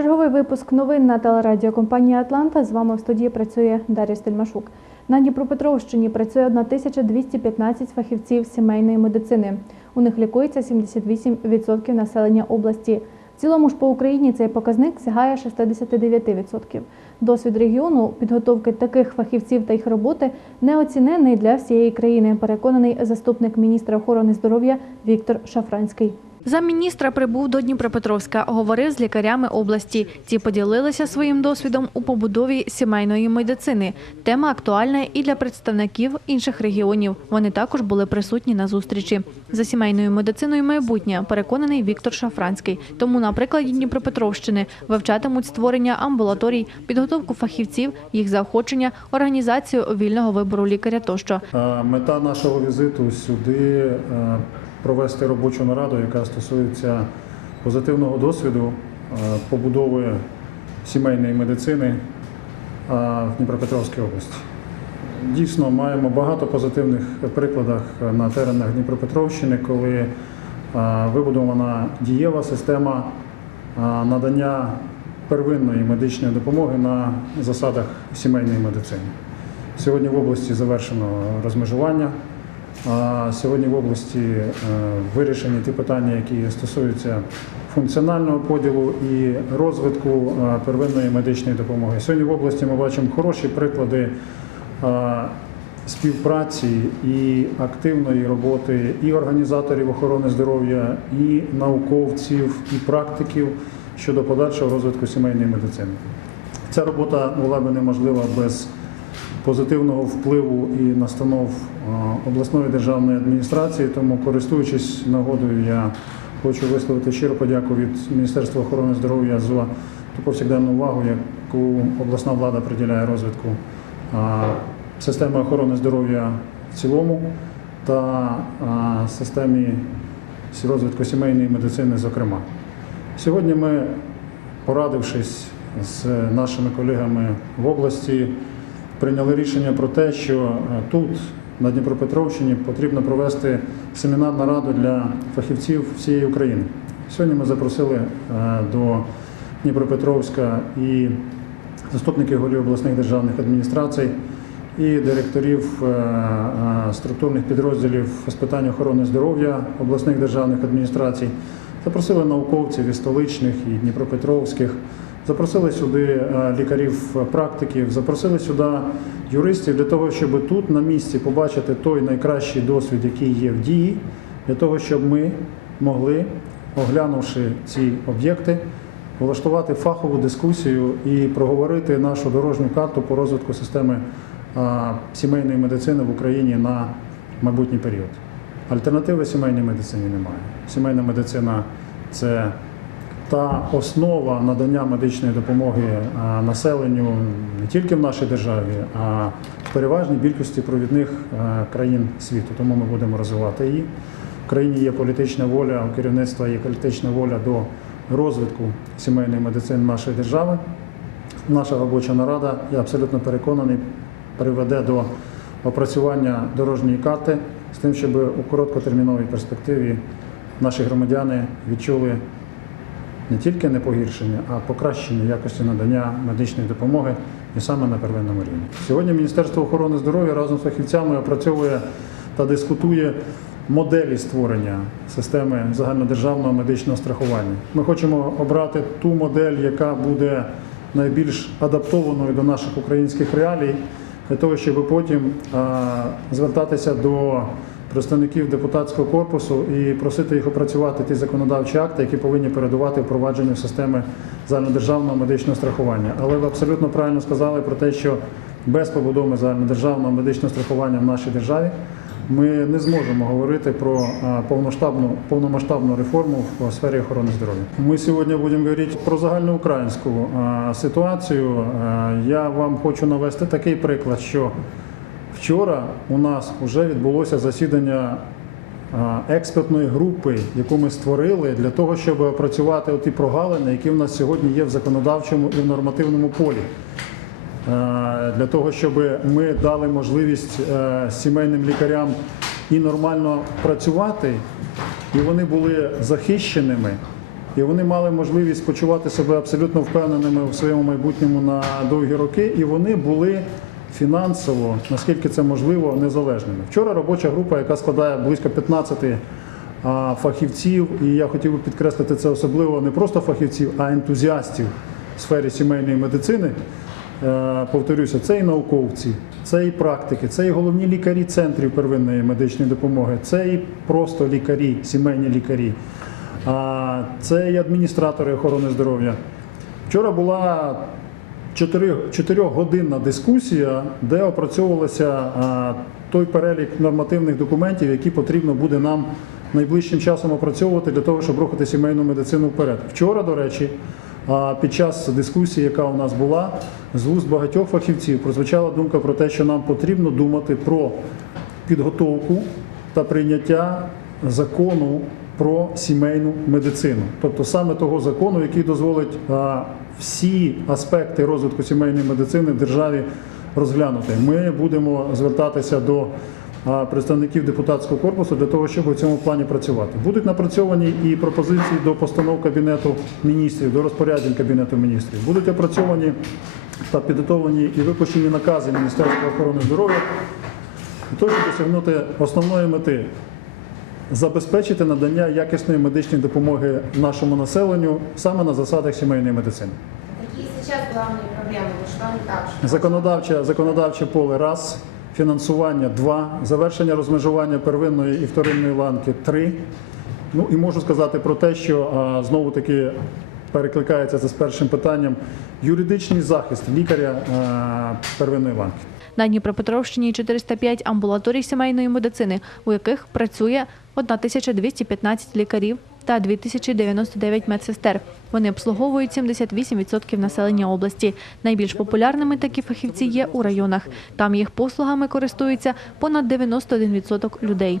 Черговий випуск новин на телерадіокомпанії Атланта. З вами в студії працює Дар'я Стельмашук. На Дніпропетровщині працює 1215 фахівців сімейної медицини. У них лікується 78% населення області. В цілому ж по Україні цей показник сягає 69%. Досвід регіону підготовки таких фахівців та їх роботи неоцінений для всієї країни. Переконаний заступник міністра охорони здоров'я Віктор Шафранський. Замміністра прибув до Дніпропетровська, говорив з лікарями області. Ті поділилися своїм досвідом у побудові сімейної медицини. Тема актуальна і для представників інших регіонів. Вони також були присутні на зустрічі. За сімейною медициною майбутнє переконаний Віктор Шафранський. Тому на прикладі Дніпропетровщини вивчатимуть створення амбулаторій, підготовку фахівців, їх заохочення, організацію вільного вибору лікаря тощо. Е, Мета нашого візиту сюди е, провести робочу нараду, яка стосується позитивного досвіду е, побудови сімейної медицини е, в Дніпропетровській області. Дійсно, маємо багато позитивних прикладах на теренах Дніпропетровщини, коли е, вибудована дієва система е, надання первинної медичної допомоги на засадах сімейної медицини. Сьогодні в області завершено розмежування. Сьогодні в області е, вирішені ті питання, які стосуються функціонального поділу і розвитку е, первинної медичної допомоги. Сьогодні в області ми бачимо хороші приклади е, співпраці і активної роботи і організаторів охорони здоров'я, і науковців, і практиків щодо подальшого розвитку сімейної медицини. Ця робота була би неможлива без позитивного впливу і настанов е, обласної державної адміністрації. Тому, користуючись нагодою, я хочу висловити щиру подяку від Міністерства охорони здоров'я за ту повсякденну увагу, яку обласна влада приділяє розвитку е, системи охорони здоров'я в цілому та е, системі розвитку сімейної медицини, зокрема. Сьогодні ми, порадившись з нашими колегами в області, прийняли рішення про те, що е, тут, на Дніпропетровщині, потрібно провести семінар нараду для фахівців всієї України. Сьогодні ми запросили е, до Дніпропетровська і заступників голів обласних державних адміністрацій, і директорів е, структурних підрозділів з питань охорони здоров'я обласних державних адміністрацій. Запросили науковців і столичних, і Дніпропетровських. Запросили сюди е, лікарів-практиків, запросили сюди юристів для того, щоб тут на місці побачити той найкращий досвід, який є в дії, для того, щоб ми могли, оглянувши ці об'єкти, влаштувати фахову дискусію і проговорити нашу дорожню карту по розвитку системи сімейної медицини в Україні на майбутній період. Альтернативи сімейній медицині немає. Сімейна медицина це та основа надання медичної допомоги населенню не тільки в нашій державі, а в переважній більшості провідних країн світу. Тому ми будемо розвивати її. В країні є політична воля, у керівництва є політична воля до розвитку сімейної медицини нашої держави. Наша робоча нарада, я абсолютно переконаний, приведе до опрацювання дорожньої карти з тим, щоб у короткотерміновій перспективі наші громадяни відчули не тільки не погіршення, а покращення якості надання медичної допомоги і саме на первинному рівні. Сьогодні Міністерство охорони здоров'я разом з фахівцями опрацьовує та дискутує моделі створення системи загальнодержавного медичного страхування. Ми хочемо обрати ту модель, яка буде найбільш адаптованою до наших українських реалій, для того, щоб потім звертатися до представників депутатського корпусу і просити їх опрацювати ті законодавчі акти, які повинні передувати впровадженню системи загальнодержавного медичного страхування. Але ви абсолютно правильно сказали про те, що без побудови загальнодержавного медичного страхування в нашій державі ми не зможемо говорити про а, повноштабну повномасштабну реформу в сфері охорони здоров'я. Ми сьогодні будемо говорити про загальноукраїнську ситуацію. Я вам хочу навести такий приклад, що Вчора у нас вже відбулося засідання експертної групи, яку ми створили для того, щоб опрацювати ті прогалини, які в нас сьогодні є в законодавчому і в нормативному полі. Для того, щоб ми дали можливість е, сімейним лікарям і нормально працювати, і вони були захищеними і вони мали можливість почувати себе абсолютно впевненими в своєму майбутньому на довгі роки, і вони були фінансово, наскільки це можливо, незалежними. Вчора робоча група, яка складає близько 15 фахівців, і я хотів би підкреслити це особливо не просто фахівців, а ентузіастів в сфері сімейної медицини. Е, Повторюся, це і науковці, це і практики, це і головні лікарі центрів первинної медичної допомоги, це і просто лікарі, сімейні лікарі, це і адміністратори охорони здоров'я. Вчора була 4-годинна дискусія, де опрацьовувалося той перелік нормативних документів, які потрібно буде нам найближчим часом опрацьовувати для того, щоб рухати сімейну медицину вперед. Вчора, до речі, під час дискусії, яка у нас була, з вуст багатьох фахівців прозвучала думка про те, що нам потрібно думати про підготовку та прийняття закону про сімейну медицину, тобто саме того закону, який дозволить всі аспекти розвитку сімейної медицини в державі розглянути. Ми будемо звертатися до представників депутатського корпусу для того, щоб у цьому плані працювати. Будуть напрацьовані і пропозиції до постанов кабінету міністрів, до розпоряджень кабінету міністрів. Будуть опрацьовані та підготовлені і випущені накази Міністерства охорони здоров'я для того, щоб досягнути основної мети забезпечити надання якісної медичної допомоги нашому населенню саме на засадах сімейної медицини. Какие сейчас главные проблемы? Вот Что не так? Что Законодавче, законодавче поле раз, фінансування два, завершення розмежування первинної і вторинної ланки три. Ну і можу сказати про те, що а, знову таки перекликається це з першим питанням юридичний захист лікаря а, первинної ланки. На Дніпропетровщині 405 амбулаторій сімейної медицини, у яких працює 1215 лікарів та 2099 медсестер. Вони обслуговують 78% населення області. Найбільш популярними такі фахівці є у районах. Там їх послугами користуються понад 91% людей.